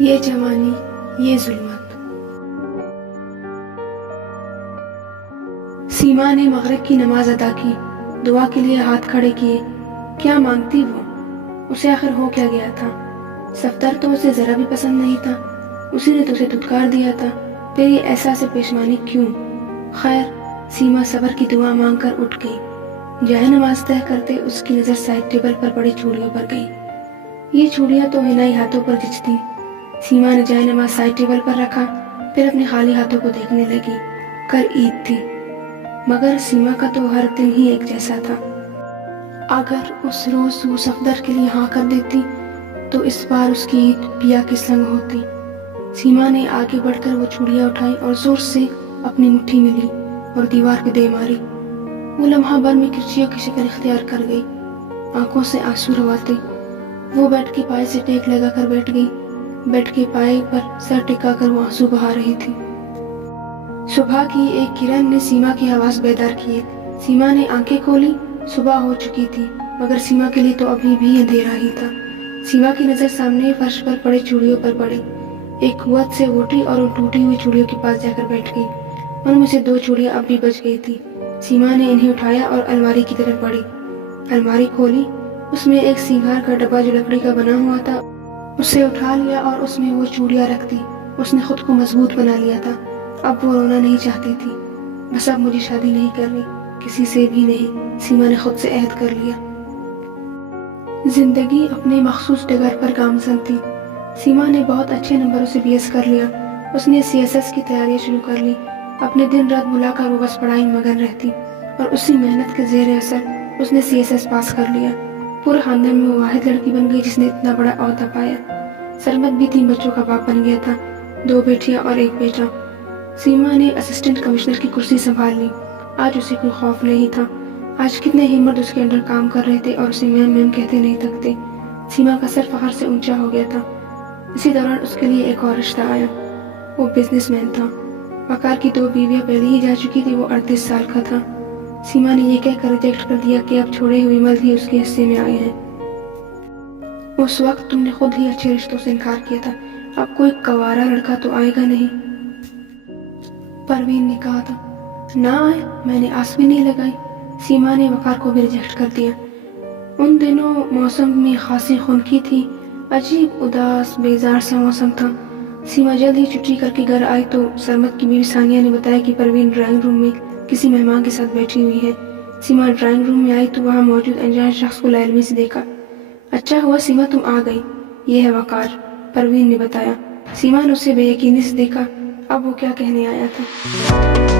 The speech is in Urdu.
یہ جوانی، یہ ظلمت۔ سیما نے مغرب کی نماز ادا کی، دعا کے لیے ہاتھ کھڑے کیے۔ کیا مانگتی وہ؟ اسے آخر ہو کیا گیا تھا؟ صفدر تو اسے ذرا بھی پسند نہیں تھا، اسی نے تو اسے دھتکار دیا تھا، پھر یہ احساس پیشمانی کیوں؟ خیر، سیما صبر کی دعا مانگ کر اٹھ گئی۔ جائے نماز طے کرتے اس کی نظر سائڈ ٹیبل پر پڑی چوڑیوں پر گئی۔ یہ چوڑیاں تو حنائی ہاتھوں پر جچتی۔ سیما نے جائے نماز سائڈ ٹیبل پر رکھا، پھر اپنے خالی ہاتھوں کو دیکھنے لگی۔ کل عید تھی، مگر سیما کا تو ہر دن ہی ایک جیسا تھا۔ اگر اس روز وہ صفدر کے لیے ہاں کر دیتی تو اس بار اس کی عید پیا کے سنگ ہوتی۔ سیما نے آگے بڑھ کر وہ چوڑیاں اٹھائی اور زور سے اپنی مٹھی میں لی اور دیوار پہ دے ماری۔ وہ لمحہ بھر میں کرچیوں کی شکل اختیار کر گئی، آنکھوں سے آنسو رواتے۔ وہ بیڈ کے پائے سے ٹیک لگا کر بیٹھ گئی، بیڈ کے پائے پر سر ٹکا کر وہ آنسو بہا رہی تھی۔ صبح کی ایک کرن نے سیما کی حواس بیدار کیے۔ سیما نے آنکھیں کھولی، صبح ہو چکی تھی، مگر سیما کے لیے تو ابھی بھی اندھیرا ہی تھا۔ سیما کی نظر سامنے فرش پر پڑے چوڑیوں پر پڑی۔ ایک قوت سے اٹھی اور ان ٹوٹی ہوئی چوڑیوں کے پاس جا کر بیٹھ گئی۔ ان میں سے 2 چوڑیاں اب بھی بچ گئی تھی۔ سیما نے انہیں اٹھایا اور الماری کی طرف بڑھی۔ الماری کھولی، اس میں ایک سینگار کا ڈبہ جو لکڑی کا بنا ہوا تھا اسے اٹھا لیا اور اس میں وہ چوڑیاں رکھ دی۔ اس نے خود کو مضبوط بنا لیا تھا۔ اب وہ رونا نہیں چاہتی تھی۔ بس اب مجھے شادی نہیں کرنی، کسی سے بھی نہیں، سیما نے خود سے عہد کر لیا۔ زندگی اپنے مخصوص ڈگر پر گامزن تھی۔ سیما نے بہت اچھے نمبروں سے BS کر لیا۔ اس نے CSS کی تیاریاں شروع کر لی۔ اپنے دن رات بلا کر وہ بس پڑھائی میں مگن رہتی اور اسی محنت کے زیر اثر اس نے CSS پاس کر لیا۔ پورے خاندان میں وہ واحد لڑکی بن گئی جس نے اتنا بڑا عہدہ پایا۔ سرمد بھی 3 بچوں کا باپ بن گیا تھا، 2 بیٹیاں اور 1 بیٹا۔ سیما نے اسسٹنٹ کمشنر کی کرسی سنبھال لی۔ آج اسے کوئی خوف نہیں تھا۔ آج کتنے ہی مرد اس کے انڈر کام کر رہے تھے اور اسے میم میم کہتے نہیں تھکتے۔ سیما کا سر فخر سے اونچا ہو گیا تھا۔ اسی دوران اس کے لیے ایک اور رشتہ آیا۔ وہ بزنس مین تھا۔ وقار کی 2 بیویاں پہلے ہی جا چکی تھی، وہ 38 سال کا تھا۔ سیما نے یہ کہہ کر ریجیکٹ کر دیا کہ اب چھوڑے ہوئے مرد ہی اس کے حصے میں آئے ہیں۔ اس وقت تم نے خود ہی اچھے رشتوں سے انکار کیا تھا، اب کوئی کوارا لڑکا تو آئے گا نہیں۔ پروین نے کہا تھا۔ نہ آئے، میں نے آس بھی نہیں لگائی۔ سیما نے وقار کو بھی ریجیکٹ کر دیا۔ ان دنوں موسم میں خاصی خنکی تھی، عجیب اداس بیزار سا موسم تھا۔ سیما جلد ہی چھٹی کر کے گھر آئی تو سرمد کی بیوی ثانیہ نے بتایا کہ پروین ڈرائنگ روم میں کسی مہمان کے ساتھ بیٹھی ہوئی ہے۔ سیما ڈرائنگ روم میں آئی تو وہاں موجود انجان شخص کو لاعلمی سے دیکھا۔ اچھا ہوا سیما تم آ گئی، یہ ہے وقار، پروین نے بتایا۔ سیما نے اسے بے یقینی سے دیکھا۔ اب وہ کیا کہنے آیا تھا؟